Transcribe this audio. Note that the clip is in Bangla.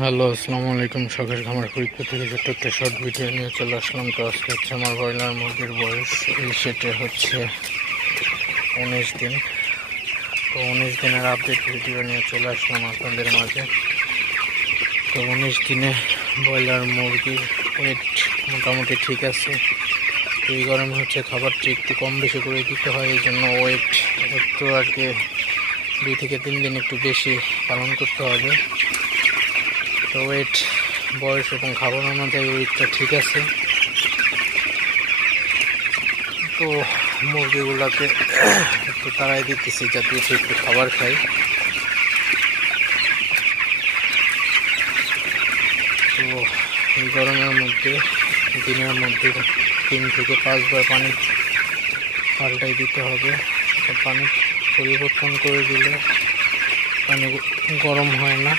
হ্যালো, আসসালামু আলাইকুম। শখের খামার ফরিদপুর থেকে ছোট্ট একটা শর্ট ভিডিও নিয়ে চলে আসলাম। তো আজকে হচ্ছে আমার ব্রয়লার মুরগির বয়স, এই সেটে হচ্ছে 19 দিন। তো 19 দিনের আপডেট ভিডিও নিয়ে চলে আসলাম আপনাদের মাঝে। তো 19 দিনে ব্রয়লার মুরগির ওয়েট মোটামুটি ঠিক আছে। তো এই গরমে হচ্ছে খাবারটি একটু কম বেশি করে দিতে হয়, এই জন্য ওয়েট একটু আর কি 2 থেকে 3 দিন একটু বেশি পালন করতে হবে। তো ওয়েট, বয়স এবং খাবার অনুযায়ী ওয়েটটা ঠিক আছে। তো মুরগিগুলোকে একটু তাড়াই দিতেছি যাতে একটু খাবার খাই। তো এই গরমের মধ্যে দিনের মধ্যে 3 থেকে 5 বার পানি পাল্টাই দিতে হবে। তো পানি পরিবর্তন করে দিলে পানি গরম হয় না।